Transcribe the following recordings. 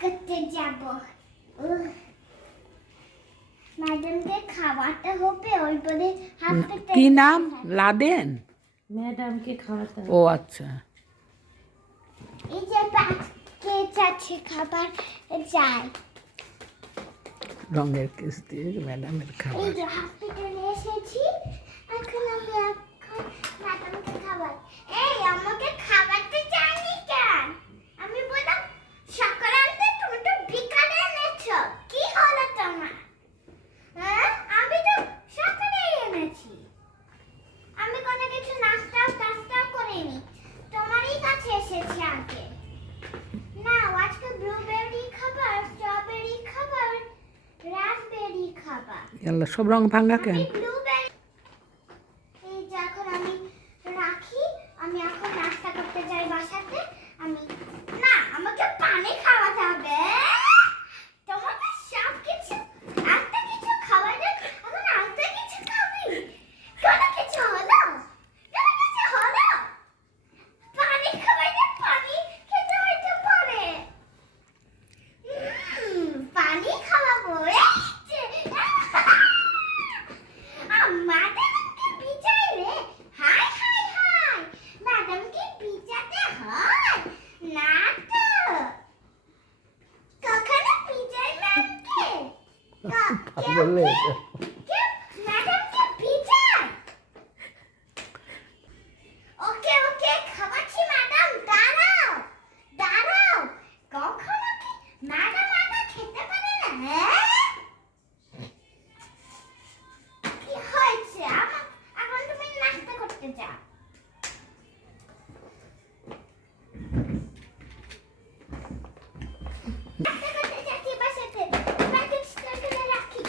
করতে যাব। ম্যাডামকে খাওয়াতে হবে, ওই বলে হাসপাতালে। কি নাম? লাদেন? ম্যাডামকে খাওয়াতে হবে। ও আচ্ছা। এই যে কেচ আছে, খাবার যায়। রঙের কেস দিয়ে ম্যাডামের এই খাবার। যে হসপিটালে এসেছি, এখন ম্যাডামকে খাবার। এই আমাকে খাওয়াতে চাইনি কেন? আমি বললাম সকালে আনতে, তুমি তো বিকালে এনেছো, কি হলো তোমার? হ্যাঁ, আমি তো সকালে এনেছি। আমি কোনো কিছু নাস্তাও করিনি, তোমারই কাছে এসেছি আগে। না, আজকে ব্লুবেরি খাবার, স্ট্রবেরি খাবার, রাসবেরি খাবার। ইয়াল্লা, সব রং ভাঙা কেন? আমি ব্লুবেরি, এই যে এখন আমি রাখি। আমি এখন নাস্তা করতে যাই বাসাতে। আমি না, আমাকে পানি খাওয়াতে হবে। তোমাকে সব কিছু, একটা কিছু খাওয়াই না, এখন একটা কিছু খাবি? কোনো কিছু হলো? কোনো কিছু হলো? পানি খাওয়াই না, পানি খেতে হইতে পারে। পানি খাওয়াবো, এই যে। ম্যাডামকে ভিজাই রে, হাই হাই হাই, ম্যাডামকে ভিজাতে হয় না তো। কখনো ভিজাই ম্যামকে? বললে ম্যাডামকে ভিজাই। ওকে ওকে, খাওয়াচ্ছি ম্যাডাম, দাঁড়াও দাঁড়াও। কখনো কি ম্যাডাম একা খেতে পারে না? হ্যাঁ, কি হয়েছে? এখন তুমি নাস্তা করতে যাও। নাস্তা করতে যাচ্ছি বাসাতে, প্যাকেটটা করে রাখি।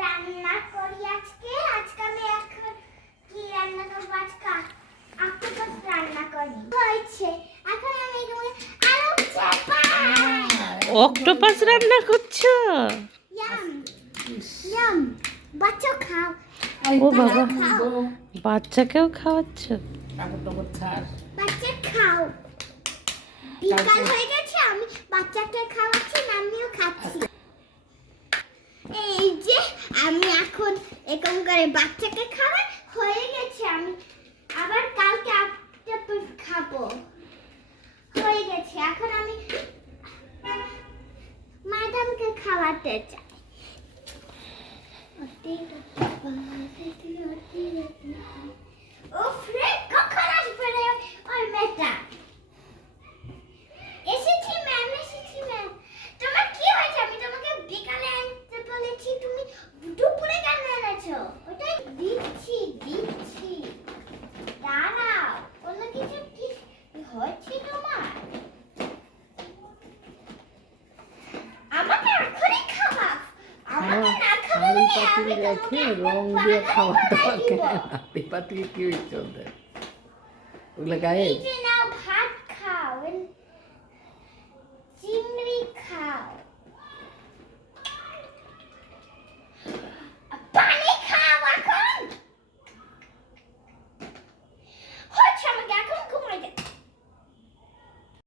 রান্না করি আজকে। আমি এখন কি রান্না করবো? আজকে অক্টোপাস রান্না করি। হয়েছে, এখন আমি আলু চাপা। অক্টোপাস রান্না করছো? ইয়াম ইয়াম, বাচ্চা খাও। ও বাবা, বাচ্চাকেও খাওয়াচ্ছ? বাচ্চা খাও। বিকাল হয়ে গেছে, আমি বাচ্চাকে খাওয়াচ্ছি, আমিও খাচ্ছি। এই যে আমি এখন এরকম করে বাচ্চাকে খাওয়াই, হয়ে গেছে। আমি আবার কালকে অক্টোপাস খাবো, হয়ে গেছে। এখন আমি ম্যাডামকে খাওয়াতে চাই। উফ রে, কখন আসবে রে ওই মেয়েটা? এসেছি ম্যাম, এসেছি ম্যাম। তোমার কি হয়েছে? আমি তোমাকে বিকালে আনতে বলেছি, তুমি দুপুরে কেন এনেছো? ওটাই দিচ্ছি দিচ্ছি, দাঁড়াও। কোনো কিছু কি হচ্ছে তোমার? আমাকে এখনই খাওয়া। আমাকে না খাওয়ালে আমি রেখে তোমাকে রং দিয়ে খাওয়াতে পারে। হাতি পাতি কি হচ্ছে ওদের? ওগুলো গায়ে এই যে